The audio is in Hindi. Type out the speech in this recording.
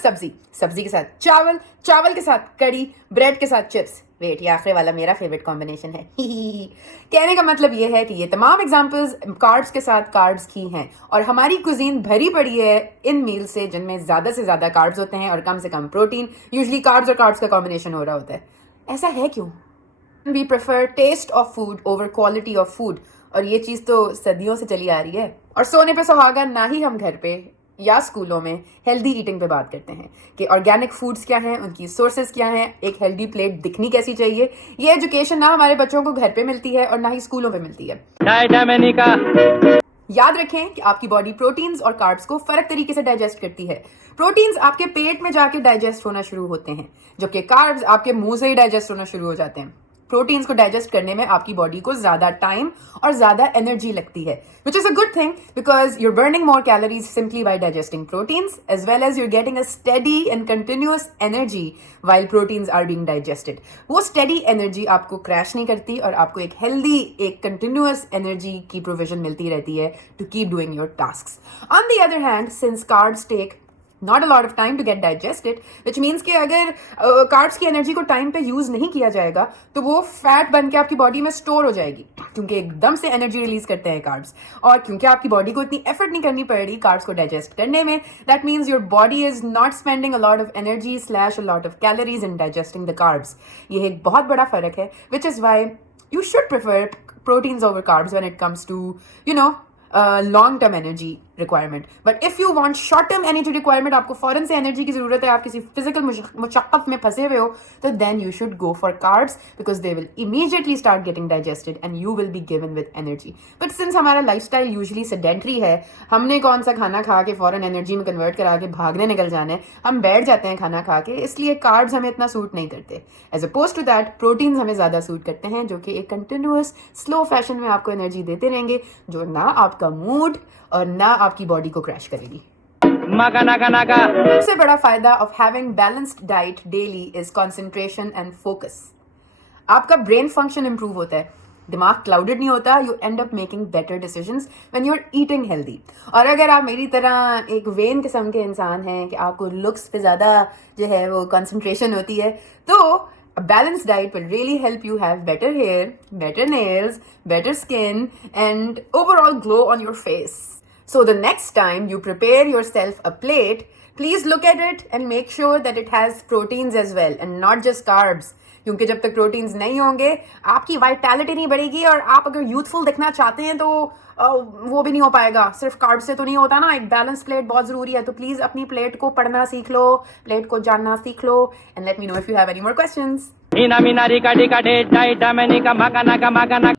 सब्जी, सब्जी के साथ चावल, चावल के साथ कड़ी, ब्रेड के साथ चिप्स। वेट, ये आखिरी वाला मेरा फेवरेट कॉम्बिनेशन है। कहने का मतलब ये है कि ये तमाम एग्जांपल्स कार्ब्स के साथ कार्ब्स की हैं और हमारी कुजीन भरी पड़ी है इन मील से जिनमें ज्यादा से ज्यादा कार्ब्स होते हैं और कम से कम प्रोटीन। यूजुअली कार्ब्स और कार्ब्स का कॉम्बिनेशन हो रहा होता है। ऐसा है क्यों? We prefer taste of food over quality of food, और ये चीज तो सदियों से चली आ रही है। और सोने पे सुहागा ना ही हम घर पे या स्कूलों में हेल्दी ईटिंग पे बात करते हैं कि ऑर्गेनिक फूड्स क्या हैं, उनकी सोर्सेज क्या हैं, एक हेल्दी प्लेट दिखनी कैसी चाहिए। ये एजुकेशन ना हमारे बच्चों को घर पे मिलती है और ना ही स्कूलों पे मिलती है। याद रखें कि आपकी बॉडी प्रोटीन्स और कार्ब्स को फर्क तरीके से डाइजेस्ट करती है। प्रोटीन्स आपके पेट में जाके डाइजेस्ट होना शुरू होते हैं, जबकि कार्ब्स आपके मुंह से ही डाइजेस्ट होना शुरू हो जाते हैं। प्रोटीन्स को डाइजेस्ट करने में आपकी बॉडी को ज्यादा टाइम और ज्यादा एनर्जी लगती है, which is a good thing because you're burning more calories simply by digesting proteins as well as you're getting a steady and continuous energy while proteins are being digested. वो स्टेडी एनर्जी आपको क्रैश नहीं करती और आपको एक हेल्दी, एक कंटिन्यूअस एनर्जी की प्रोविजन मिलती रहती है to keep doing your tasks. On the other hand, since carbs take not a lot of time to get digested, which means कि अगर कार्ब्स की एनर्जी को टाइम पे यूज नहीं किया जाएगा तो वो फैट बन के आपकी बॉडी में स्टोर हो जाएगी, क्योंकि एकदम से एनर्जी रिलीज करते हैं कार्ब्स। और क्योंकि आपकी बॉडी को इतनी एफर्ट नहीं करनी पड़ रही कार्ब्स को डाइजेस्ट करने में, that means your body is not spending a lot of energy / a lot of calories in digesting the carbs. ये एक बहुत बड़ा फर्क है, which is why you should prefer proteins over carbs when it comes to long term energy requirement. But if you want short term energy requirement, आपको फौरन से एनर्जी की जरूरत है, आप किसी फिजिकल मुशक्कत में फंसे हुए हो, तो then you should go for carbs because they will immediately start getting digested and you will be given with energy. But since हमारा लाइफस्टाइल यूजुअली सेडेंटरी है, हमने कौन सा खाना खा के फौरन एनर्जी में कन्वर्ट करा के भागने निकल जाना है, हम बैठ जाते हैं खाना खा के, इसलिए कार्ब्स हमें इतना सूट नहीं करते। As opposed to that, proteins हमें ज्यादा सूट करते हैं, जो कि एक कंटिन्यूअस स्लो फैशन में आपको एनर्जी देते रहेंगे, जो ना आपका मूड और ना आपकी बॉडी को क्रैश करेगी। सबसे बड़ा फायदा of having balanced diet daily is concentration and focus. आपका ब्रेन फंक्शन इंप्रूव होता है, दिमाग क्लाउडेड नहीं होता, you end up making better decisions when you are eating healthy. और अगर आप मेरी तरह एक वेन किस्म के इंसान हैं कि आपको लुक्स पे ज्यादा जो है वो कंसंट्रेशन होती है, तो a balanced diet will really help you have better hair, better nails, better skin, and overall glow on your face. So the next time you prepare yourself a plate, please look at it and make sure that it has proteins as well and not just carbs. क्योंकि जब तक प्रोटीन्स नहीं होंगे आपकी वाइटैलिटी नहीं बढ़ेगी, और आप अगर यूथफुल दिखना चाहते हैं तो वो भी नहीं हो पाएगा। सिर्फ कार्ब से तो नहीं होता ना, एक बैलेंस प्लेट बहुत जरूरी है। तो प्लीज अपनी प्लेट को पढ़ना सीख लो, प्लेट को जानना सीख लो, and let me know if you have any more questions.